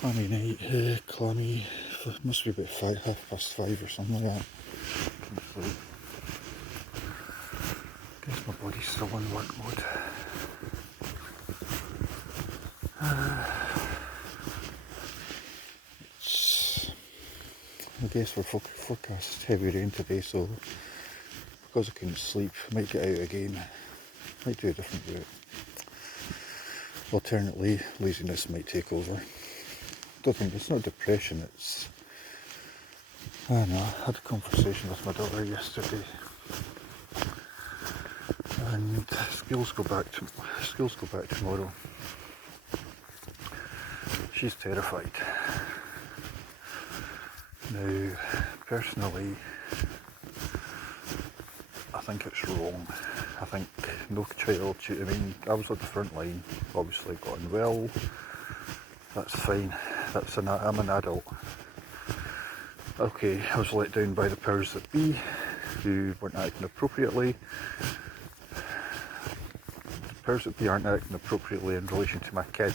Clammy night, clammy, must be about 5:30 or something like that. Sleep. Guess my body's still in work mode. I guess we're forecast heavy rain today, so because I couldn't sleep, I might get out again, might do a different route. Alternately, laziness might take over. Don't think it's not depression, it's, I don't know, I had a conversation with my daughter yesterday, and schools go back tomorrow. She's terrified. Now, personally, I think it's wrong. I think no child should, I mean, I was on the front line, obviously got on well, that's fine, I'm an adult. Okay, I was let down by the powers that be, who weren't acting appropriately. The powers that be aren't acting appropriately in relation to my kid.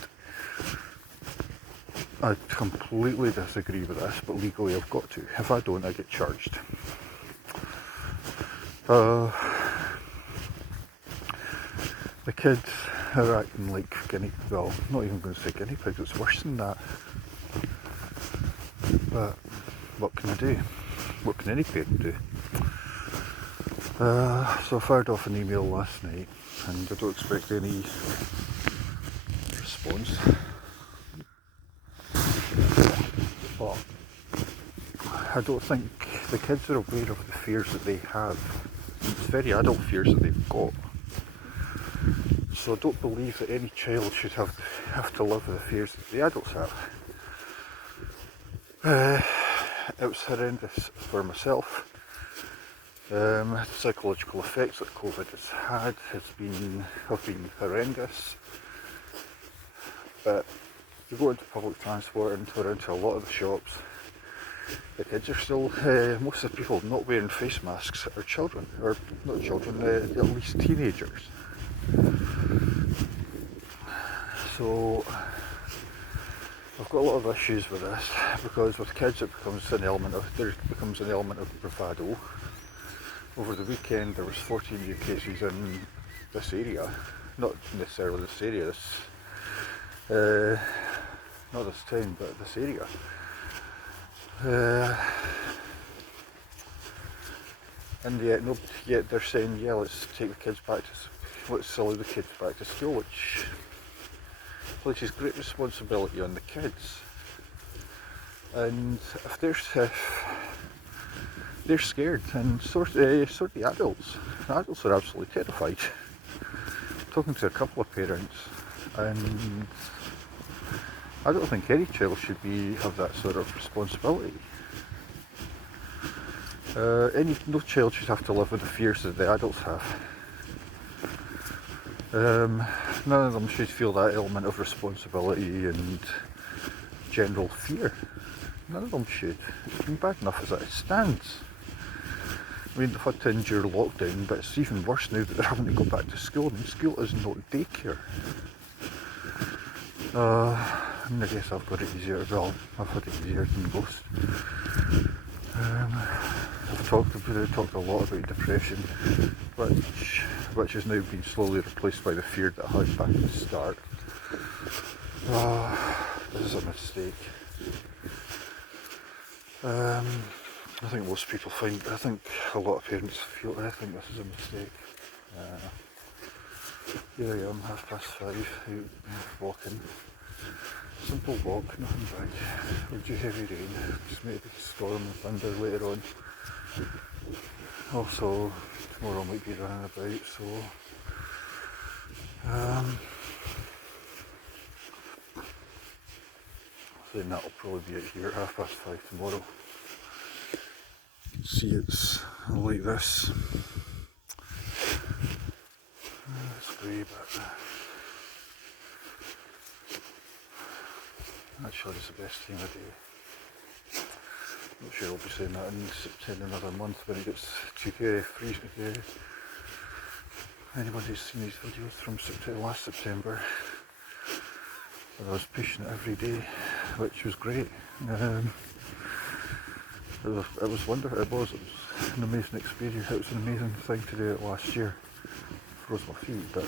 I completely disagree with this, but legally I've got to. If I don't, I get charged. The kids are acting like well, not even going to say guinea pigs, it's worse than that. But what can I do? What can any parent do? So I fired off an email last night, and I don't expect any response. But I don't think the kids are aware of the fears that they have. It's very adult fears that they've got. So I don't believe that any child should have to live with the fears that the adults have. It was horrendous for myself. The psychological effects that COVID has had have been horrendous. But if you go into public transport or into a lot of the shops, the kids are still, most of the people not wearing face masks are children, or not children, at least teenagers. So I've got a lot of issues with this, because with kids there becomes an element of bravado. Over the weekend there was 14 new cases in this area, not necessarily this area, not this town, but this area. And yet they're saying, yeah, let's allow the kids back to school, which is great responsibility on the kids. And if they're scared, and so the adults. The adults are absolutely terrified. I'm talking to a couple of parents, and I don't think any child should have that sort of responsibility. No child should have to live with the fears that the adults have. None of them should feel that element of responsibility and general fear. None of them should. It's been bad enough as it stands. I mean, they've had to endure lockdown, but it's even worse now that they're having to go back to school, and school is not daycare. I mean, I guess I've got it easier. Well, I've had it easier than most. I've talked a lot about depression, which has now been slowly replaced by the fear that I had back at the start. This is a mistake. I think most people I think a lot of parents I think this is a mistake. Here I am, 5:30, out walking. Simple walk, nothing big. We'll do heavy rain, just maybe storm and thunder later on. Also, tomorrow I might be running about, so then that'll probably be out here at 5:30 tomorrow. You can see it's like this. It's grey, but actually it's the best time of day. I'm not sure I'll be saying that in September, another month, when it gets too freezing. Anyone who's seen these videos from last September, I was pushing it every day. which was great. It was wonderful. It was an amazing experience. It was an amazing thing to do it last year. Froze my feet, but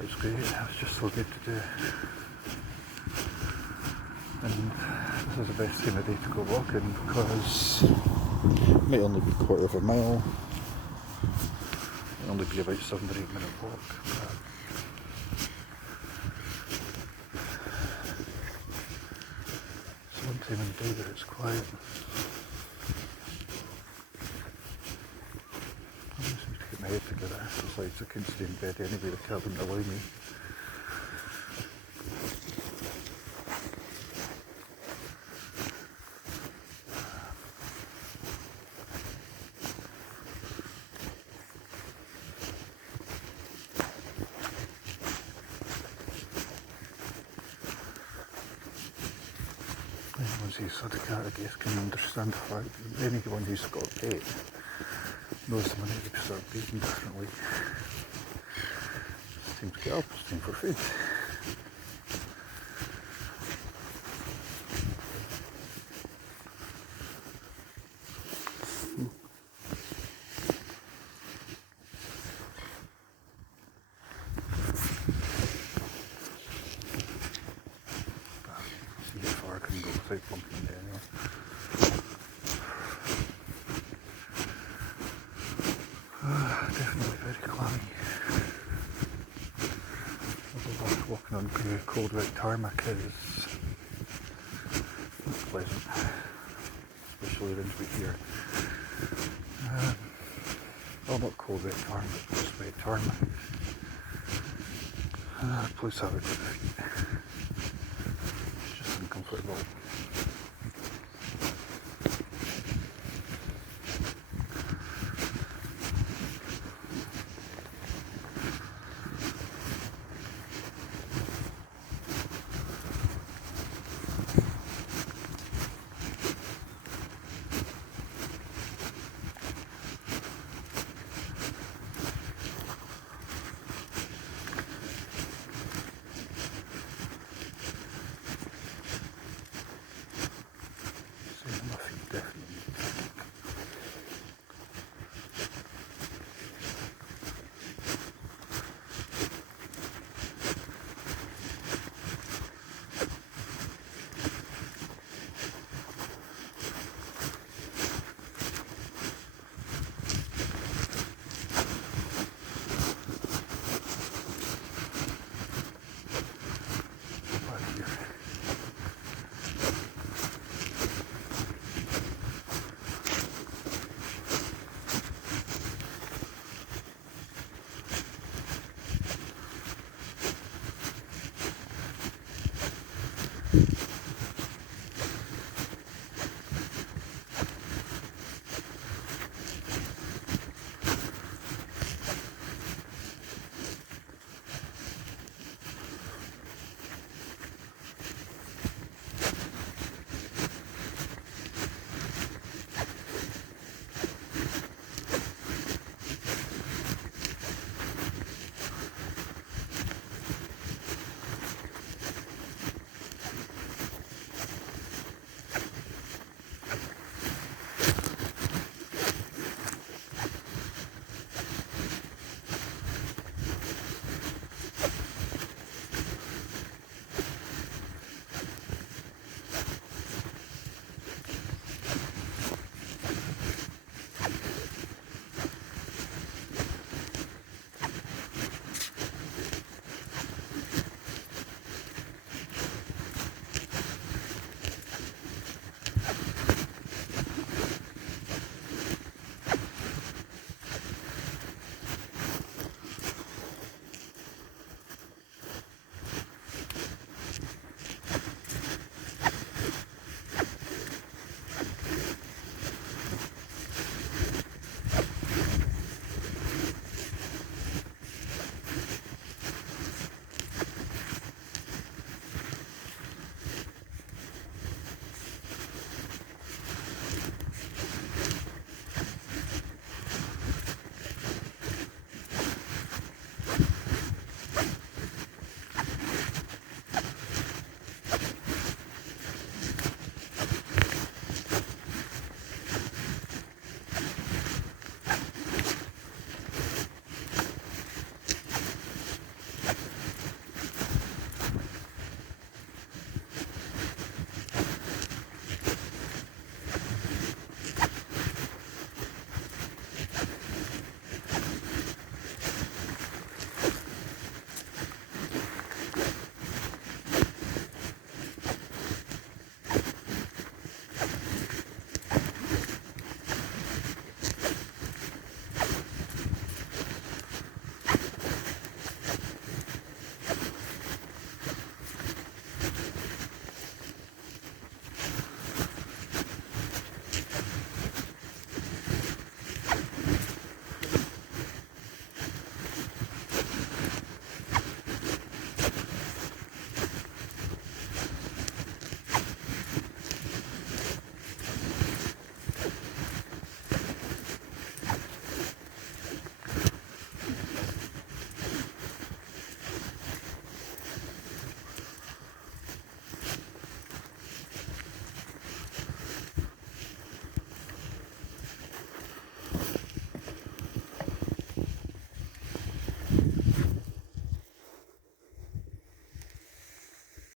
it was great. It was just so good to do. And this is the best time of day to go walking because it might only be a quarter of a mile. It'll only be about 7 or 8 minute walk. But it's one time in the day that it's quiet. I just need to get my head together. Besides, I couldn't stay in bed anyway. The cat wouldn't allow me. Anyone who's had a cat, I guess, can understand the fact that anyone who's got a pet knows the minute they start breathing differently. It's time to get up, it's time for food. See how far I can go without bumping into anyone. Definitely very clammy. Although walking on cold wet tarmac is pleasant, especially around about here. Well, not cold wet tarmac, but just wet tarmac. Please have it for the feet. It's just uncomfortable. My feet definitely need thinking. Back here.